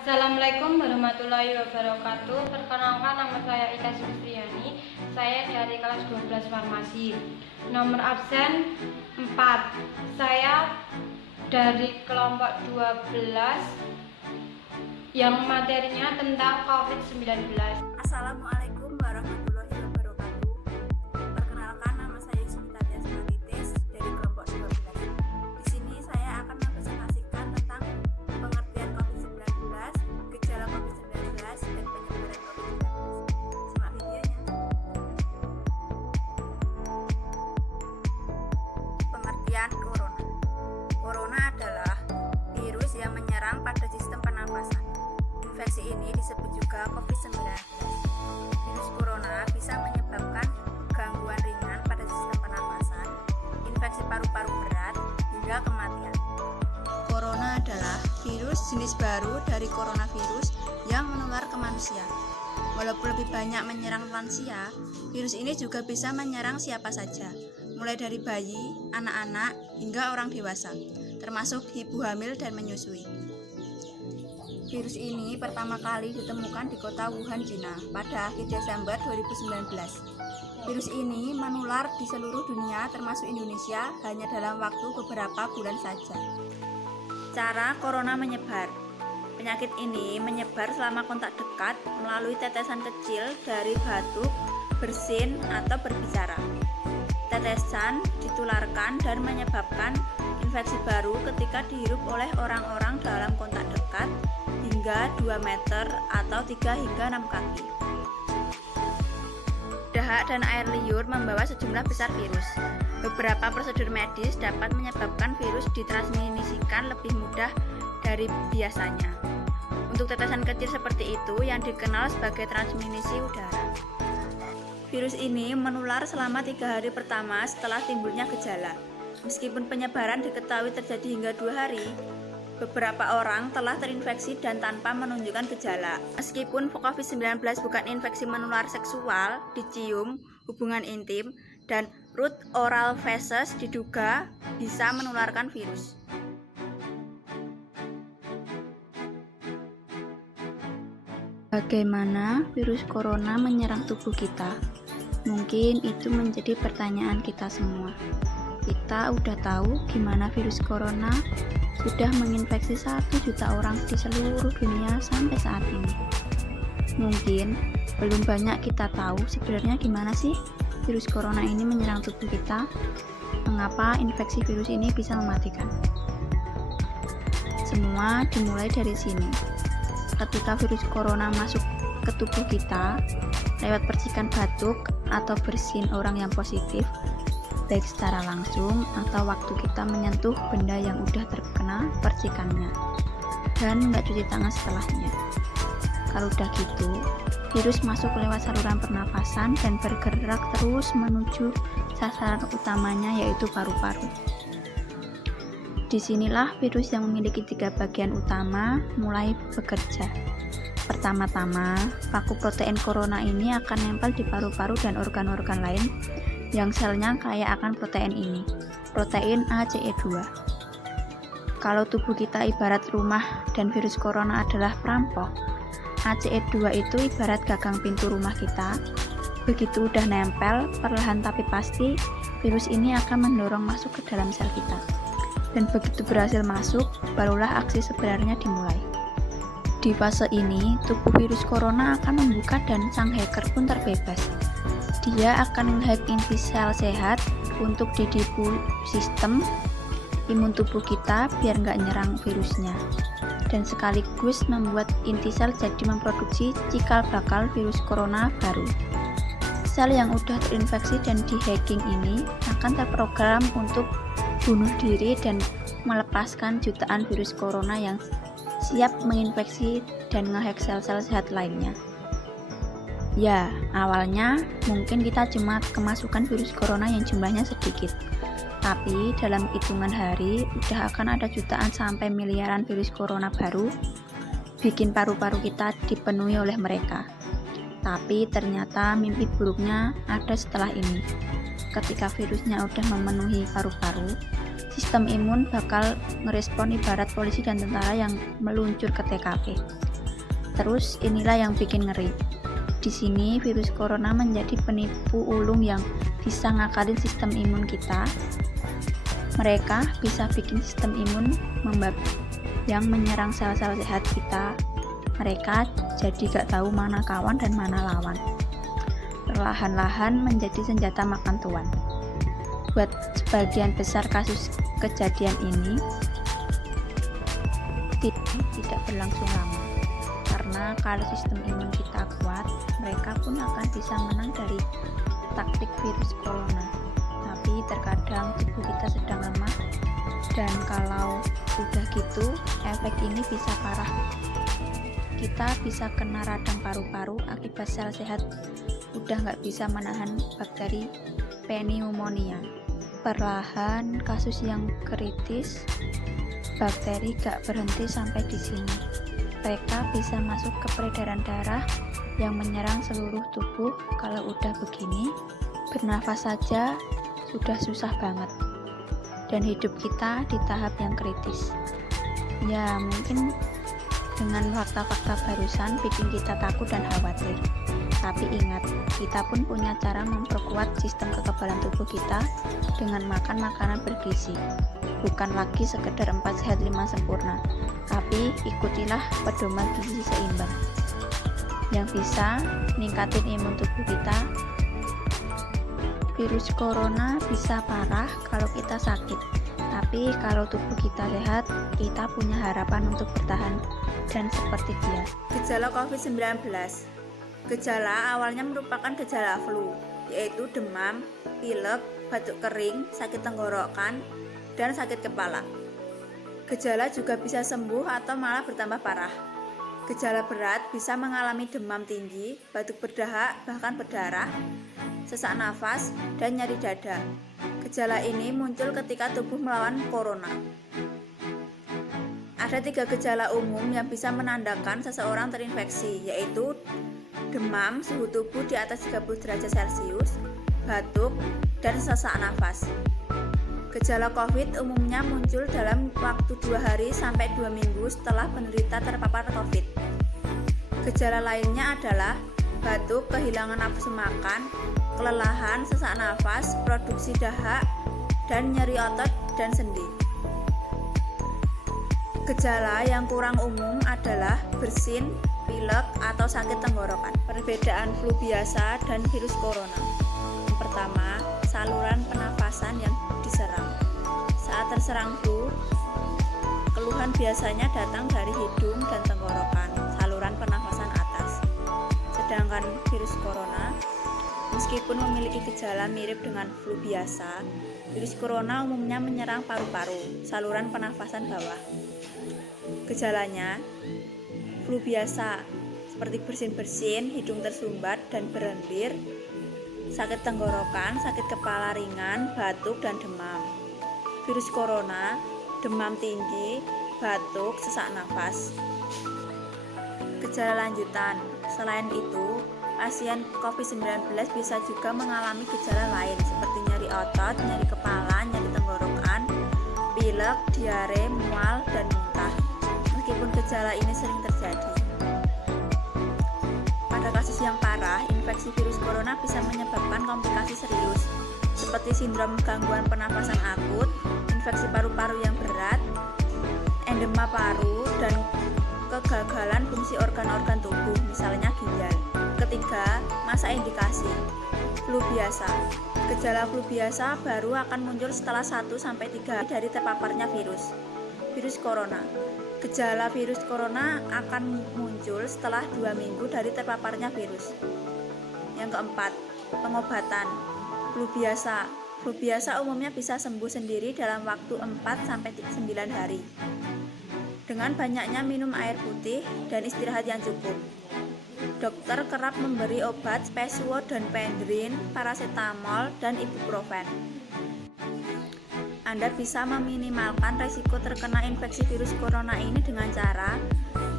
Assalamualaikum warahmatullahi wabarakatuh. Perkenalkan, nama saya Ika Sulistiani. Saya dari kelas 12 Farmasi. Nomor absen 4. Saya dari kelompok 12 yang materinya tentang COVID-19. Assalamualaikum warahmatullahi wabarakatuh. Perkenalkan, nama saya Yusmita Tias dari kelompok 12. Di sini saya akan mempresentasikan tentang pengertian COVID-19, gejala COVID-19, dan penyebaran COVID-19. Simak videonya. Pengertian corona. Corona adalah virus yang menyerang pada sistem pernapasan. Infeksi ini disebut juga COVID-19. Virus corona bisa menyebabkan gangguan ringan pada sistem pernapasan, infeksi paru-paru berat, hingga kematian. Corona adalah virus jenis baru dari coronavirus yang menular ke manusia. Walaupun lebih banyak menyerang lansia, virus ini juga bisa menyerang siapa saja, mulai dari bayi, anak-anak, hingga orang dewasa, termasuk ibu hamil dan menyusui. Virus ini pertama kali ditemukan di kota Wuhan, Cina pada akhir Desember 2019. Virus ini menular di seluruh dunia termasuk Indonesia hanya dalam waktu beberapa bulan saja. Cara corona menyebar. Penyakit ini menyebar selama kontak dekat melalui tetesan kecil dari batuk, bersin, atau berbicara. Tetesan ditularkan dan menyebabkan infeksi baru ketika dihirup oleh orang-orang dalam kontak dekat hingga 2 meter atau 3 hingga 6 kaki. Dahak dan air liur membawa sejumlah besar virus. Beberapa prosedur medis dapat menyebabkan virus ditransmisikan lebih mudah dari biasanya. Untuk tetesan kecil seperti itu yang dikenal sebagai transmisi udara. Virus ini menular selama 3 hari pertama setelah timbulnya gejala. Meskipun penyebaran diketahui terjadi hingga 2 hari, beberapa orang telah terinfeksi dan tanpa menunjukkan gejala. Meskipun COVID-19 bukan infeksi menular seksual, dicium, hubungan intim, dan root oral feces diduga bisa menularkan virus. Bagaimana virus corona menyerang tubuh kita? Mungkin itu menjadi pertanyaan kita semua. Kita udah tahu gimana virus corona sudah menginfeksi 1 juta orang di seluruh dunia sampai saat ini. Mungkin belum banyak kita tahu sebenarnya gimana sih virus corona ini menyerang tubuh kita. Mengapa infeksi virus ini bisa mematikan? Semua dimulai dari sini. Ketika virus corona masuk ke tubuh kita lewat percikan batuk atau bersin orang yang positif, baik secara langsung atau waktu kita menyentuh benda yang udah terkena percikannya dan nggak cuci tangan setelahnya. Kalau udah gitu, virus masuk lewat saluran pernafasan dan bergerak terus menuju sasaran utamanya, yaitu paru-paru. Disinilah virus yang memiliki 3 bagian utama mulai bekerja. Pertama-tama, paku protein corona ini akan nempel di paru-paru dan organ-organ lain yang selnya kaya akan protein ini, protein ACE2. Kalau tubuh kita ibarat rumah dan virus corona adalah perampok, ACE2 itu ibarat gagang pintu rumah kita. Begitu udah nempel, perlahan tapi pasti virus ini akan mendorong masuk ke dalam sel kita. Dan begitu berhasil masuk, barulah aksi sebenarnya dimulai. Di fase ini, tubuh virus corona akan membuka dan sang hacker pun terbebas. Dia akan menghack inti sel sehat untuk didipu sistem imun tubuh kita biar nggak nyerang virusnya, dan sekaligus membuat inti sel jadi memproduksi cikal bakal virus corona baru. Sel yang udah terinfeksi dan di-hacking ini akan terprogram untuk bunuh diri dan melepaskan jutaan virus corona yang siap menginfeksi dan ngehack sel-sel sehat lainnya. Ya, awalnya mungkin kita cuma kemasukan virus corona yang jumlahnya sedikit, tapi dalam hitungan hari udah akan ada jutaan sampai miliaran virus corona baru, bikin paru-paru kita dipenuhi oleh mereka. Tapi ternyata mimpi buruknya ada setelah ini. Ketika virusnya udah memenuhi paru-paru, sistem imun bakal ngerespon ibarat polisi dan tentara yang meluncur ke TKP. Terus inilah yang bikin ngeri. Di sini virus corona menjadi penipu ulung yang bisa ngakalin sistem imun kita. Mereka bisa bikin sistem imun membabi yang menyerang sel-sel sehat kita. Mereka jadi gak tahu mana kawan dan mana lawan. Perlahan-lahan menjadi senjata makan tuan. Buat sebagian besar kasus kejadian ini tidak berlangsung lama. Karena kalau sistem imun kita kuat, mereka pun akan bisa menang dari taktik virus corona. Tapi terkadang tubuh kita sedang lemah, dan kalau udah gitu, efek ini bisa parah. Kita bisa kena radang paru-paru akibat sel sehat udah nggak bisa menahan bakteri pneumonia. Perlahan kasus yang kritis, bakteri gak berhenti sampai di sini. Mereka bisa masuk ke peredaran darah yang menyerang seluruh tubuh. Kalau udah begini, bernafas saja sudah susah banget. Dan hidup kita di tahap yang kritis. Ya, mungkin dengan fakta-fakta barusan bikin kita takut dan khawatir. Tapi ingat, kita pun punya cara memperkuat sistem kekebalan tubuh kita dengan makan makanan bergizi. Bukan lagi sekedar 4 sehat 5 sempurna, tapi ikutilah pedoman gizi seimbang yang bisa ningkatin imun tubuh kita. Virus corona bisa parah kalau kita sakit, tapi kalau tubuh kita sehat, kita punya harapan untuk bertahan dan seperti dia. Gejala COVID-19. Gejala awalnya merupakan gejala flu, yaitu demam, pilek, batuk kering, sakit tenggorokan, dan sakit kepala. Gejala juga bisa sembuh atau malah bertambah parah. Gejala berat bisa mengalami demam tinggi, batuk berdahak, bahkan berdarah, sesak nafas, dan nyeri dada. Gejala ini muncul ketika tubuh melawan corona. Ada 3 gejala umum yang bisa menandakan seseorang terinfeksi, yaitu demam, suhu tubuh di atas 30 derajat Celcius, batuk, dan sesak nafas. Gejala COVID umumnya muncul dalam waktu 2 hari sampai 2 minggu setelah penderita terpapar COVID. Gejala lainnya adalah batuk, kehilangan nafsu makan, kelelahan, sesak nafas, produksi dahak, dan nyeri otot dan sendi. Gejala yang kurang umum adalah bersin, pilek, atau sakit tenggorokan. Perbedaan flu biasa dan virus corona. Yang pertama, saluran pernafasan yang diserang. Saat terserang flu, keluhan biasanya datang dari hidung dan tenggorokan, saluran pernafasan atas. Sedangkan virus corona, meskipun memiliki gejala mirip dengan flu biasa, virus corona umumnya menyerang paru-paru, saluran pernafasan bawah. Gejalanya, flu biasa seperti bersin-bersin, hidung tersumbat dan berlendir, sakit tenggorokan, sakit kepala ringan, batuk, dan demam. Virus corona, demam tinggi, batuk, sesak nafas. Gejala lanjutan, selain itu, pasien COVID-19 bisa juga mengalami gejala lain seperti nyeri otot, nyeri kepala, nyeri tenggorokan, pilek, diare, mual, dan muntah. Meskipun gejala ini sering terjadi. Pada kasus yang parah, infeksi virus corona bisa menyebabkan komplikasi serius seperti sindrom gangguan pernafasan akut, infeksi paru-paru yang berat, endema paru, dan kegagalan fungsi organ-organ tubuh, misalnya ginjal. Ketiga, masa indikasi. Flu biasa. Gejala flu biasa baru akan muncul setelah 1-3 hari dari terpaparnya virus corona. Gejala virus corona akan muncul setelah 2 minggu dari terpaparnya virus. Yang keempat, pengobatan. Flu biasa. Flu biasa umumnya bisa sembuh sendiri dalam waktu 4-9 hari. Dengan banyaknya minum air putih dan istirahat yang cukup. Dokter kerap memberi obat Pseudoephedrine, paracetamol, dan ibuprofen. Anda bisa meminimalkan resiko terkena infeksi virus corona ini dengan cara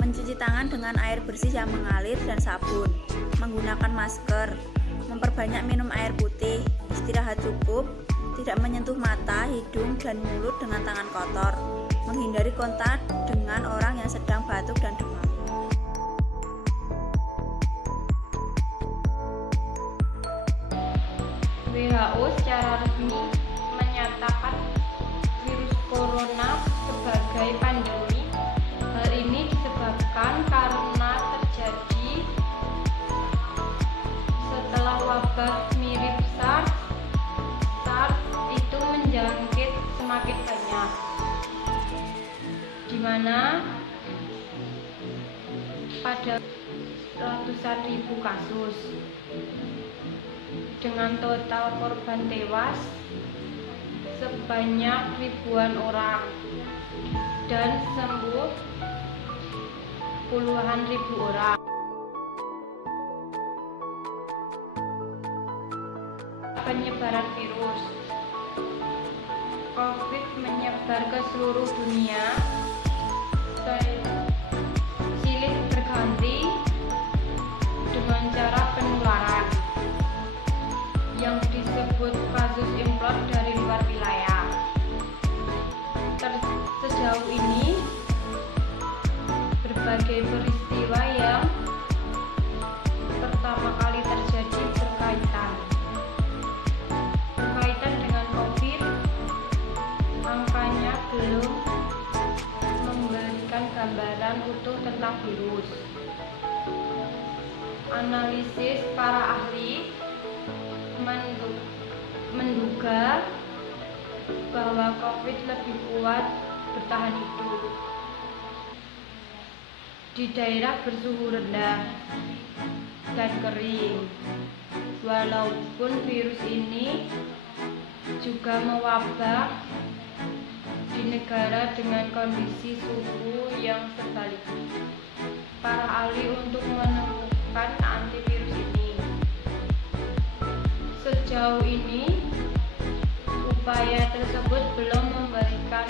mencuci tangan dengan air bersih yang mengalir dan sabun, menggunakan masker, memperbanyak minum air putih, istirahat cukup, tidak menyentuh mata, hidung, dan mulut dengan tangan kotor, menghindari kontak dengan orang yang sedang batuk dan demam. WHO secara resmi menyatakan virus corona sebagai pandemi. Hal ini disebabkan karena terjadi setelah wabah mirip SARS itu menjangkit semakin banyak, di mana pada ratusan ribu kasus dengan total korban tewas sebanyak ribuan orang dan sembuh puluhan ribu orang. Penyebaran virus COVID menyebar ke seluruh dunia silih berganti dengan cara penularan yang disebut kasus impor dari luar wilayah. Sejauh ini berbagai peristiwa yang pertama kali terjadi berkaitan dengan COVID. Angkanya belum memberikan gambaran utuh tentang virus. Analisis para ahli menduga bahwa COVID lebih kuat bertahan hidup di daerah bersuhu rendah dan kering, walaupun virus ini juga mewabah di negara dengan kondisi suhu yang sebaliknya. Para ahli untuk menemukan antivirus ini. Sejauh ini, upaya tersebut belum memberikan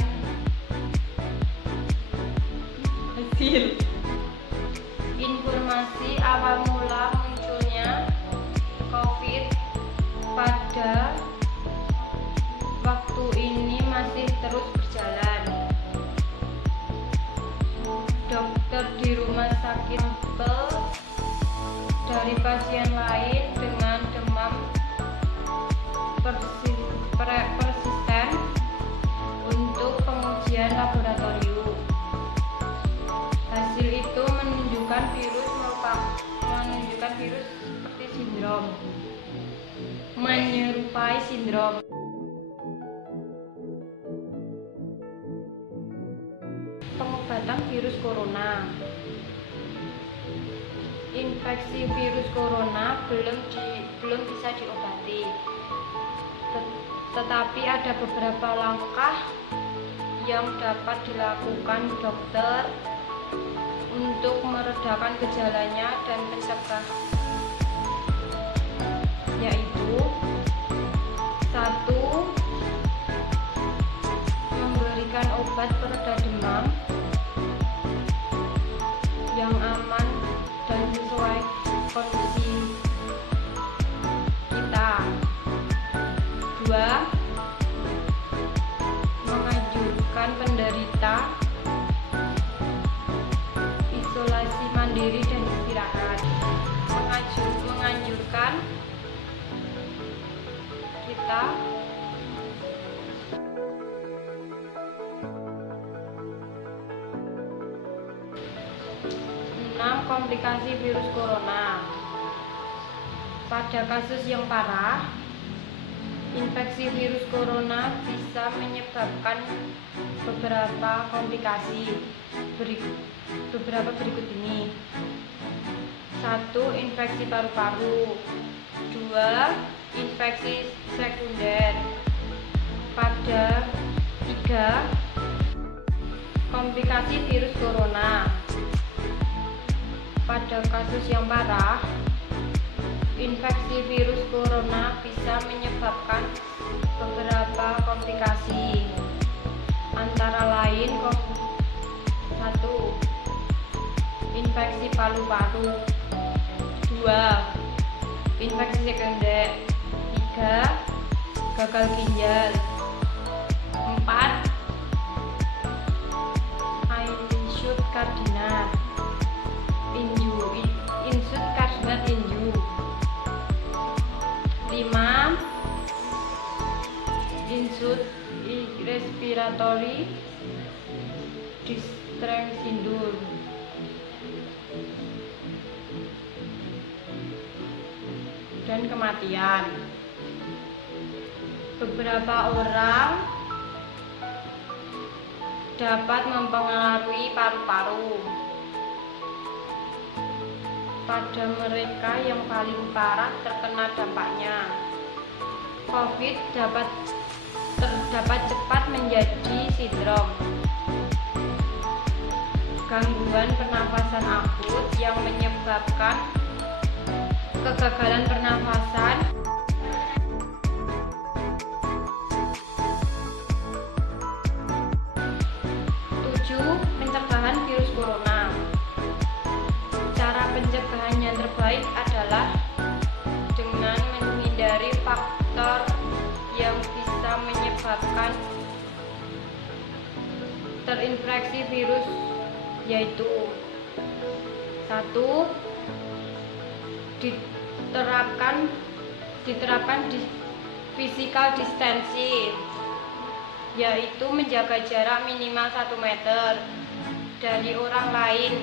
hasil. Informasi awal mula munculnya COVID pada waktu ini masih terus berjalan. Dokter di rumah sakit sampel dari pasien lain dengan demam persisten untuk pengujian laboratorium. Hasil itu menunjukkan virus seperti menyerupai sindrom. Pengobatan virus corona. Infeksi virus corona belum bisa diobati. Tetapi ada beberapa langkah yang dapat dilakukan dokter untuk meredakan gejalanya dan mencegah, yaitu 1. Memberikan obat pereda demam yang aman dan sesuai kondisi kita. 2. Menganjurkan penderita isolasi mandiri dan istirahat. Menganjurkan kita komplikasi virus corona. Pada kasus yang parah, infeksi virus corona bisa menyebabkan beberapa komplikasi. Beberapa berikut ini. 1. Infeksi paru-paru. 2. Infeksi sekunder. 3. Komplikasi virus corona. Pada kasus yang parah, infeksi virus corona bisa menyebabkan beberapa komplikasi, antara lain 1. Infeksi paru-paru. 2. Infeksi sekunder. 3. Gagal ginjal. 4. Insut kardinal tinju. 5. respiratory distress syndrome. Dan kematian. Beberapa orang dapat mempengaruhi paru-paru. Pada mereka yang paling parah terkena dampaknya, COVID dapat cepat menjadi sindrom gangguan pernafasan akut yang menyebabkan kegagalan pernafasan, pencegahan virus corona. Cara pencegahan yang terbaik adalah dengan menghindari faktor yang bisa menyebabkan terinfeksi virus, yaitu 1. Diterapkan physical distancing, yaitu menjaga jarak minimal 1 meter dari orang lain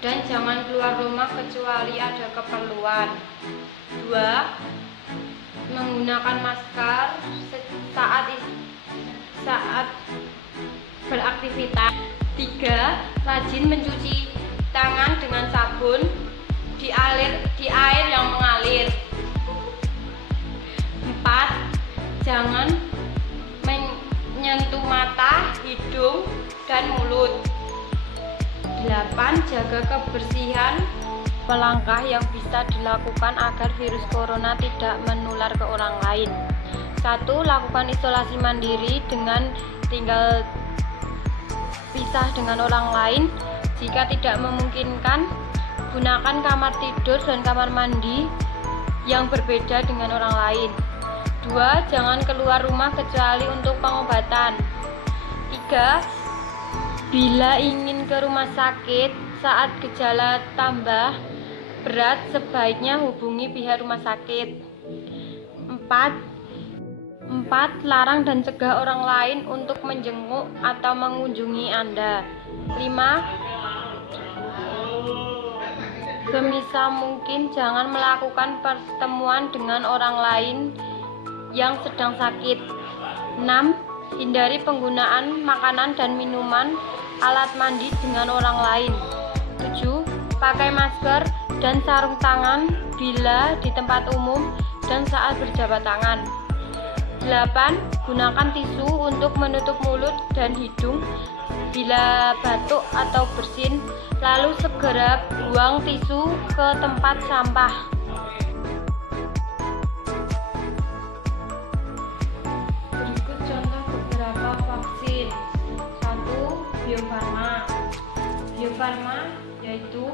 dan jangan keluar rumah kecuali ada keperluan. 2. Menggunakan masker saat beraktivitas. 3. Rajin mencuci tangan dengan sabun di air yang mengalir. 4. Jangan menyentuh mata, hidung, dan mulut. 8. Jaga kebersihan. Langkah yang bisa dilakukan agar virus corona tidak menular ke orang lain. 1. Lakukan isolasi mandiri dengan tinggal pisah dengan orang lain. Jika tidak memungkinkan, gunakan kamar tidur dan kamar mandi yang berbeda dengan orang lain. 2. Jangan keluar rumah kecuali untuk pengobatan. 3. Bila ingin ke rumah sakit saat gejala tambah berat, sebaiknya hubungi pihak rumah sakit. 4. Larang dan cegah orang lain untuk menjenguk atau mengunjungi Anda. 5. Semisal mungkin jangan melakukan pertemuan dengan orang lain yang sedang sakit. 6. Hindari penggunaan makanan dan minuman, alat mandi dengan orang lain. 7. Pakai masker dan sarung tangan bila di tempat umum dan saat berjabat tangan. 8. Gunakan tisu untuk menutup mulut dan hidung bila batuk atau bersin, lalu segera buang tisu ke tempat sampah. Berikut contoh beberapa vaksin. 1. Bio Farma yaitu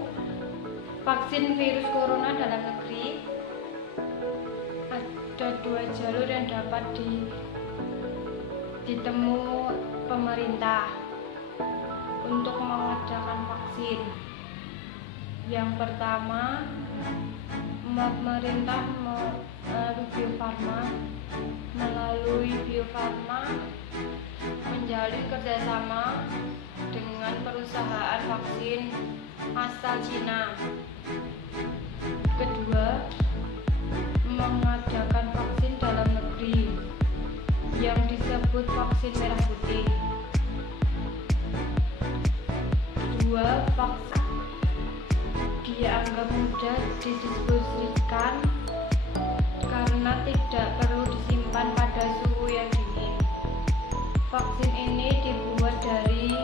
vaksin virus corona dalam negeri. Ada 2 jalur yang dapat ditemu pemerintah untuk mengadakan vaksin. Yang pertama, pemerintah melalui Bio Farma menjalin kerjasama dengan perusahaan vaksin asal Cina. Kedua, mengadakan vaksin dalam negeri yang disebut vaksin merah putih. 2. Vaksin dianggap mudah didistribusikan karena tidak perlu disimpan pada suhu yang dingin. Vaksin ini dibuat dari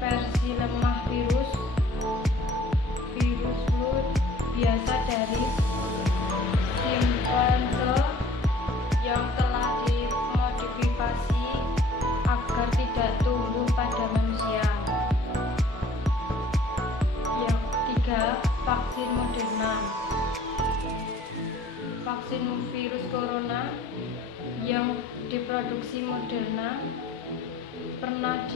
versi lemah virus flu biasa dari simpanse yang telah dimodifikasi agar tidak tumbuh pada manusia. Yang 3. Vaksin Moderna. Vaksin virus corona yang diproduksi Moderna pernah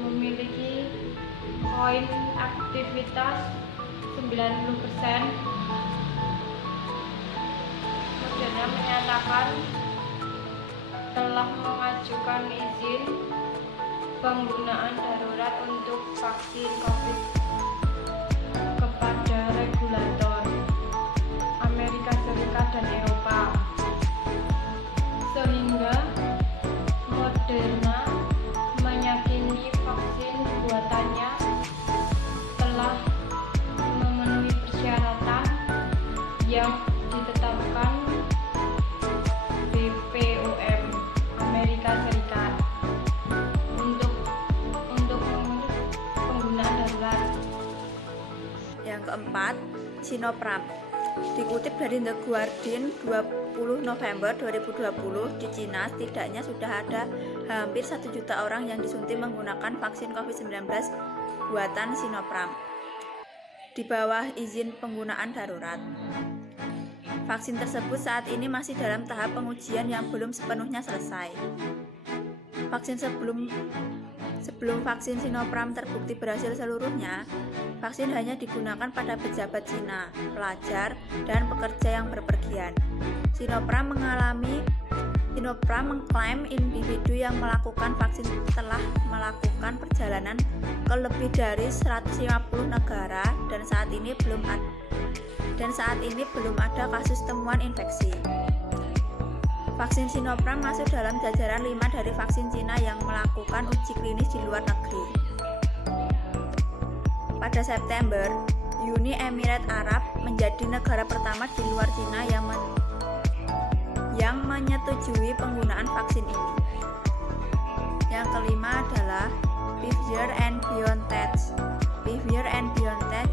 memiliki poin aktivitas 90% China menyatakan telah mengajukan izin penggunaan darurat untuk vaksin COVID kepada regulator Amerika Serikat dan Eropa, sehingga Moderna meyakini vaksin buatannya telah memenuhi persyaratan yang ditetapkan BPOM Amerika Serikat untuk penggunaan darurat. Yang keempat, Sinopharm. Dikutip dari The Guardian 20 November 2020, di Cina setidaknya sudah ada hampir 1 juta orang yang disuntik menggunakan vaksin COVID-19 buatan Sinopharm di bawah izin penggunaan darurat. Vaksin tersebut saat ini masih dalam tahap pengujian yang belum sepenuhnya selesai. Sebelum vaksin Sinopharm terbukti berhasil seluruhnya, vaksin hanya digunakan pada pejabat Cina, pelajar, dan pekerja yang berpergian. Sinopharm mengklaim individu yang melakukan vaksin telah melakukan perjalanan ke lebih dari 150 negara dan saat ini belum ada kasus temuan infeksi. Vaksin Sinopharm masuk dalam jajaran 5 dari vaksin Cina yang melakukan uji klinis di luar negeri. Pada September, Uni Emirat Arab menjadi negara pertama di luar Cina yang menyetujui penggunaan vaksin ini. Yang kelima adalah Pfizer and BioNTech. Pfizer and BioNTech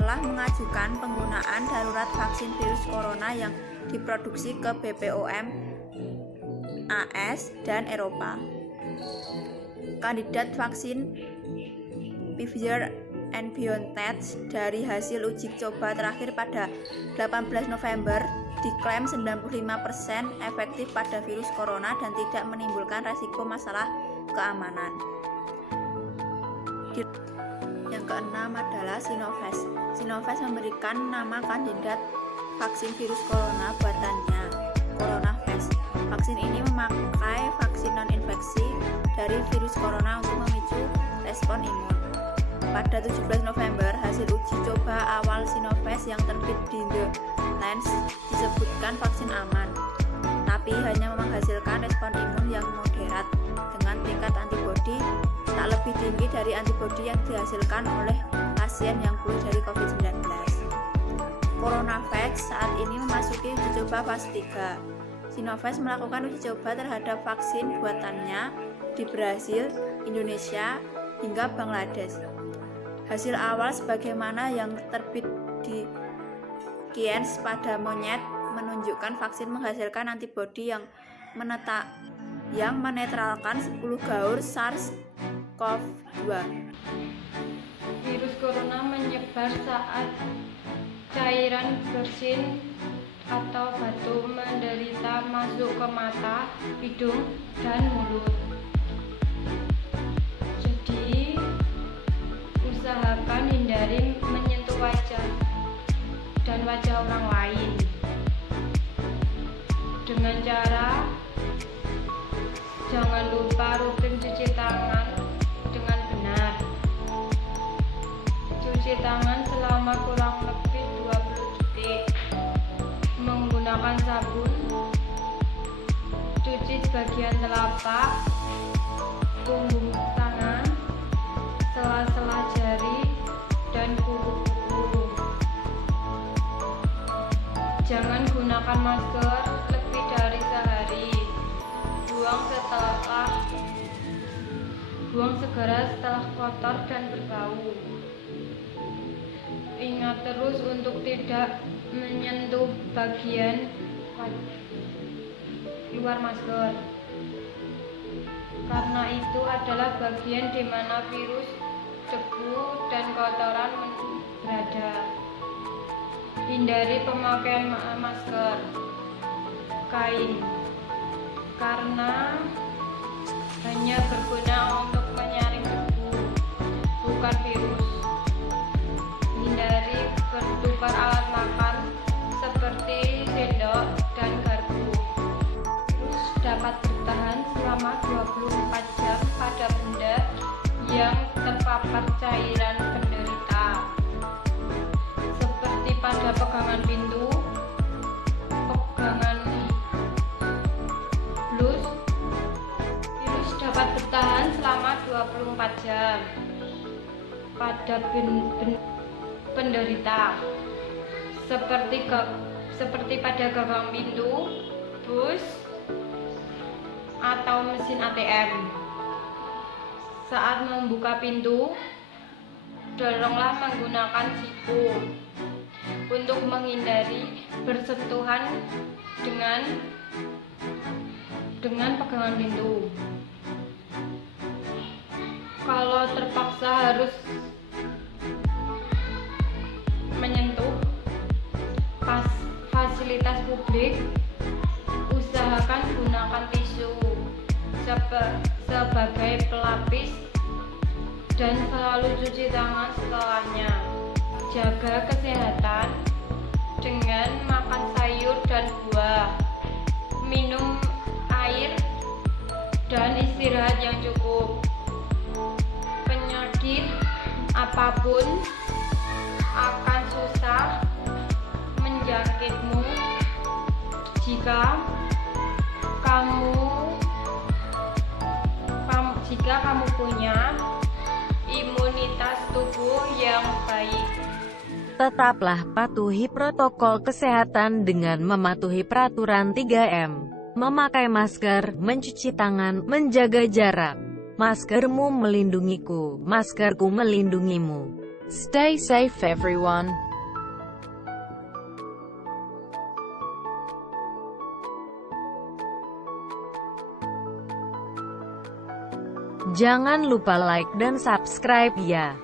telah mengajukan penggunaan darurat vaksin virus corona yang diproduksi ke BPOM AS dan Eropa. Kandidat vaksin Pfizer and BioNTech dari hasil uji coba terakhir pada 18 November diklaim 95% efektif pada virus corona dan tidak menimbulkan resiko masalah keamanan. Yang keenam adalah Sinovac. Sinovac memberikan nama kandidat vaksin virus corona buatannya, CoronaVac. Vaksin ini memakai vaksin non-infeksi dari virus corona untuk memicu respon imun. Pada 17 November, hasil uji coba awal Sinovac yang terbit di The Lancet disebutkan vaksin aman, tapi hanya menghasilkan respon imun yang moderat dengan tingkat antibodi tak lebih tinggi dari antibodi yang dihasilkan oleh pasien yang pulih dari COVID-19. CoronaVac saat ini memasuki uji coba fase 3. Sinovac melakukan uji coba terhadap vaksin buatannya di Brasil, Indonesia, hingga Bangladesh. Hasil awal sebagaimana yang terbit di Science pada monyet menunjukkan vaksin menghasilkan antibodi yang menetralkan 10 gaur SARS-CoV-2. Virus corona menyebar saat cairan bersin atau batu menderita masuk ke mata, hidung, dan mulut. Jadi, usahakan hindari menyentuh wajah dan wajah orang lain dengan cara jangan lupa rutin cuci tangan dengan benar. Cuci tangan selama kurang lebih 20 detik menggunakan sabun. Cuci sebagian telapak, punggung tangan, sela-sela jari, dan kuku-kuku. Jangan gunakan masker lebih dari sehari. Buang segera setelah kotor dan berbau. Ingat terus untuk tidak menyentuh bagian luar masker, karena itu adalah bagian di mana virus, debu, dan kotoran berada. Hindari pemakaian masker kain karena hanya berguna untuk menyaring debu, bukan virus. Hindari bertukar alat makan seperti sendok dan selama 24 jam pada benda yang terpapar cairan penderita, seperti pada pegangan pintu, pegangan blus. Virus dapat bertahan selama 24 jam pada penderita, seperti pada gagang pintu, bus, atau mesin ATM. Saat membuka pintu, doronglah menggunakan siku untuk menghindari bersentuhan dengan pegangan pintu. Kalau terpaksa harus menyentuh fasilitas publik, usahakan gunakan tisu sebagai pelapis dan selalu cuci tangan setelahnya. Jaga kesehatan dengan makan sayur dan buah, minum air, dan istirahat yang cukup. Penyakit apapun akan susah menjangkitmu jika kamu punya imunitas tubuh yang baik. Tetaplah patuhi protokol kesehatan dengan mematuhi peraturan 3M. Memakai masker, mencuci tangan, menjaga jarak. Maskermu melindungiku, maskerku melindungimu. Stay safe everyone. Jangan lupa like dan subscribe ya.